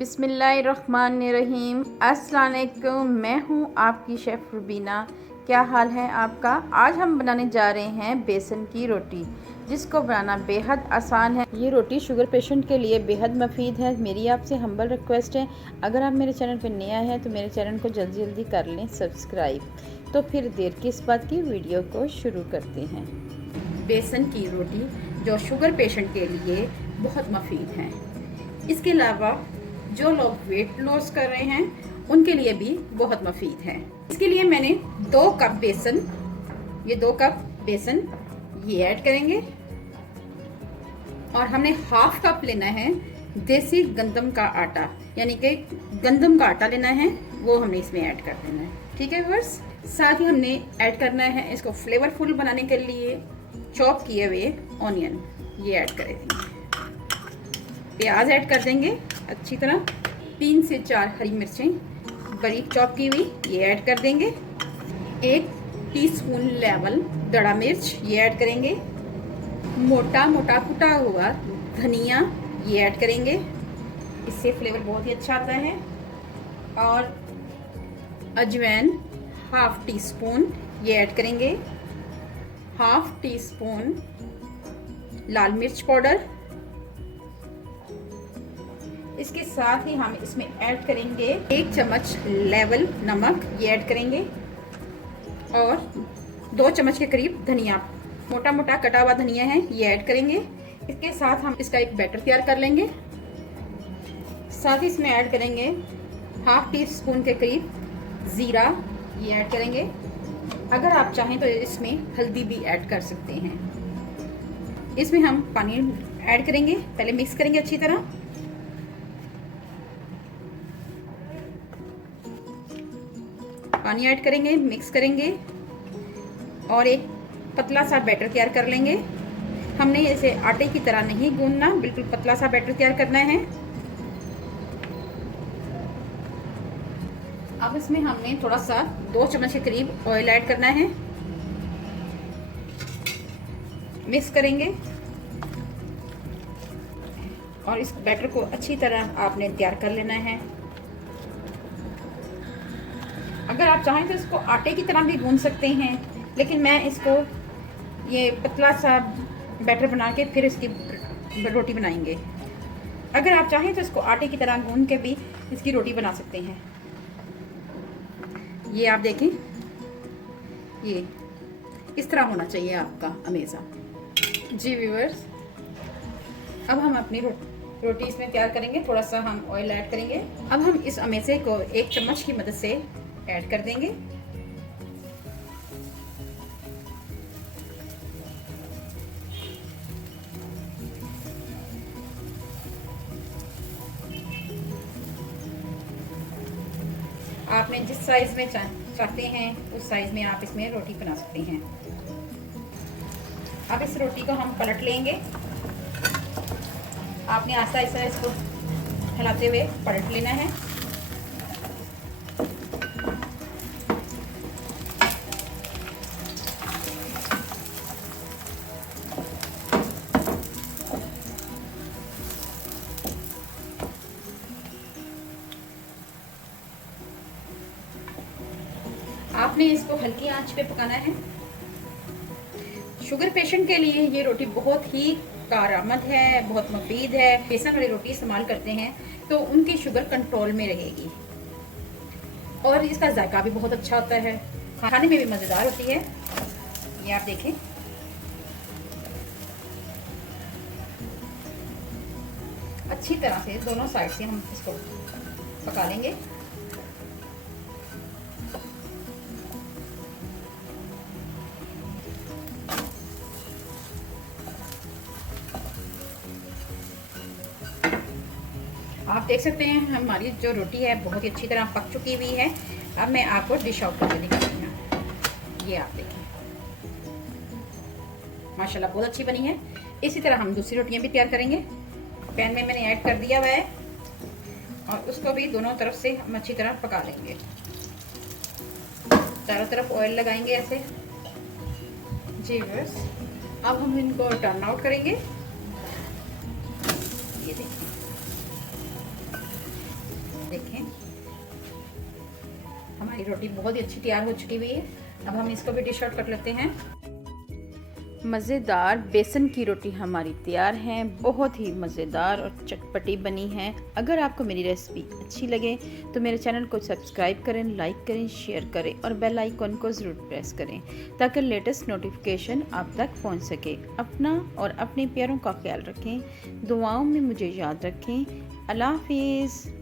बिस्मिल्लाहिर्रहमानिर्रहीम। अस्सलाम वालेकुम। मैं हूँ आपकी शेफ़ रुबीना। क्या हाल है आपका? आज हम बनाने जा रहे हैं बेसन की रोटी, जिसको बनाना बेहद आसान है। ये रोटी शुगर पेशेंट के लिए बेहद मुफीद है। मेरी आपसे हम्बल रिक्वेस्ट है, अगर आप मेरे चैनल पर नया हैं तो मेरे चैनल को जल्दी जल्दी कर लें सब्सक्राइब। तो फिर देर किस बात की, वीडियो को शुरू करते हैं। बेसन की रोटी जो शुगर पेशेंट के लिए बहुत मुफीद है। इसके अलावा जो लोग वेट लॉस कर रहे हैं उनके लिए भी बहुत मुफीद है। इसके लिए मैंने 2 कप बेसन, ये 2 कप बेसन ये ऐड करेंगे और हमने हाफ कप लेना है देसी गंदम का आटा, यानी कि गंदम का आटा लेना है, वो हमने इसमें ऐड कर देना है। ठीक है व्यूअर्स, साथ ही हमने ऐड करना है इसको फ्लेवरफुल बनाने के लिए चॉप किए हुए ऑनियन, ये ऐड करेंगे। प्याज ऐड कर देंगे अच्छी तरह, 3 से 4 हरी मिर्चें बारीक चॉप की हुई ये ऐड कर देंगे। 1 टीस्पून लेवल दड़ा मिर्च ये ऐड करेंगे। मोटा मोटा कुटा हुआ धनिया ये ऐड करेंगे, इससे फ्लेवर बहुत ही अच्छा आता है। और अजवाइन हाफ टी स्पून ये ऐड करेंगे। हाफ टी स्पून लाल मिर्च पाउडर, इसके साथ ही हम इसमें ऐड करेंगे 1 चम्मच लेवल नमक ये ऐड करेंगे और 2 चम्मच के करीब धनिया, मोटा मोटा कटा हुआ धनिया है, ये ऐड करेंगे। इसके साथ हम इसका एक बैटर तैयार कर लेंगे। साथ ही इसमें ऐड करेंगे हाफ टी स्पून के करीब ज़ीरा ये ऐड करेंगे। अगर आप चाहें तो इसमें हल्दी भी ऐड कर सकते हैं। इसमें हम पानी ऐड करेंगे, पहले मिक्स करेंगे अच्छी तरह। पानी ऐड करेंगे, मिक्स करेंगे और एक पतला सा बैटर तैयार कर लेंगे। हमने इसे आटे की तरह नहीं गूंदना, बिल्कुल पतला सा बैटर तैयार करना है। अब इसमें हमने थोड़ा सा 2 चम्मच के करीब ऑयल ऐड करना है, मिक्स करेंगे और इस बैटर को अच्छी तरह आपने तैयार कर लेना है। अगर आप चाहें तो इसको आटे की तरह भी गूंद सकते हैं, लेकिन मैं इसको ये पतला सा बैटर बना के फिर इसकी रोटी बनाएंगे। अगर आप चाहें तो इसको आटे की तरह गूंद के भी इसकी रोटी बना सकते हैं। ये आप देखें, ये इस तरह होना चाहिए आपका अमेज़ा। जी व्यूअर्स, अब हम अपनी रोटी इसमें तैयार करेंगे। थोड़ा सा हम ऑयल ऐड करेंगे। अब हम इस अमेज़े को 1 चम्मच की मदद से ऐड कर देंगे। आपने जिस साइज में चाहते हैं उस साइज में आप इसमें रोटी बना सकते हैं। अब इस रोटी को हम पलट लेंगे। आपने आहिस्ता आहिस्ता इसको हिलाते हुए पलट लेना है। आपने इसको हल्की आंच पे पकाना है। शुगर पेशेंट के लिए ये रोटी बहुत ही कारआमद है, बहुत मुफीद है। बेसन वाली रोटी इस्तेमाल करते हैं तो उनकी शुगर कंट्रोल में रहेगी और इसका जायका भी बहुत अच्छा होता है, खाने में भी मज़ेदार होती है। ये आप देखें, अच्छी तरह से दोनों साइड से हम इसको पका लेंगे। आप देख सकते हैं हमारी जो रोटी है बहुत ही अच्छी तरह पक चुकी हुई है। अब मैं आपको डिश आउट करके दिखाती हूँ। ये आप देखें, माशाल्लाह बहुत अच्छी बनी है। इसी तरह हम दूसरी रोटियां भी तैयार करेंगे। पैन में मैंने ऐड कर दिया हुआ है और उसको भी दोनों तरफ से हम अच्छी तरह पका लेंगे। चारों तरफ ऑयल लगाएंगे ऐसे। जी बस, अब हम इनको टर्न आउट करेंगे। ये देखिए, हमारी रोटी बहुत ही अच्छी तैयार हो चुकी हुई है। अब हम इसको भी डिश आउट कर लेते हैं। मज़ेदार बेसन की रोटी हमारी तैयार है, बहुत ही मज़ेदार और चटपटी बनी है। अगर आपको मेरी रेसिपी अच्छी लगे तो मेरे चैनल को सब्सक्राइब करें, लाइक करें, शेयर करें और बेल आइकन को ज़रूर प्रेस करें ताकि लेटेस्ट नोटिफिकेशन आप तक पहुंच सके। अपना और अपने प्यारों का ख्याल रखें, दुआओं में मुझे याद रखें। अल्लाह हाफिज़।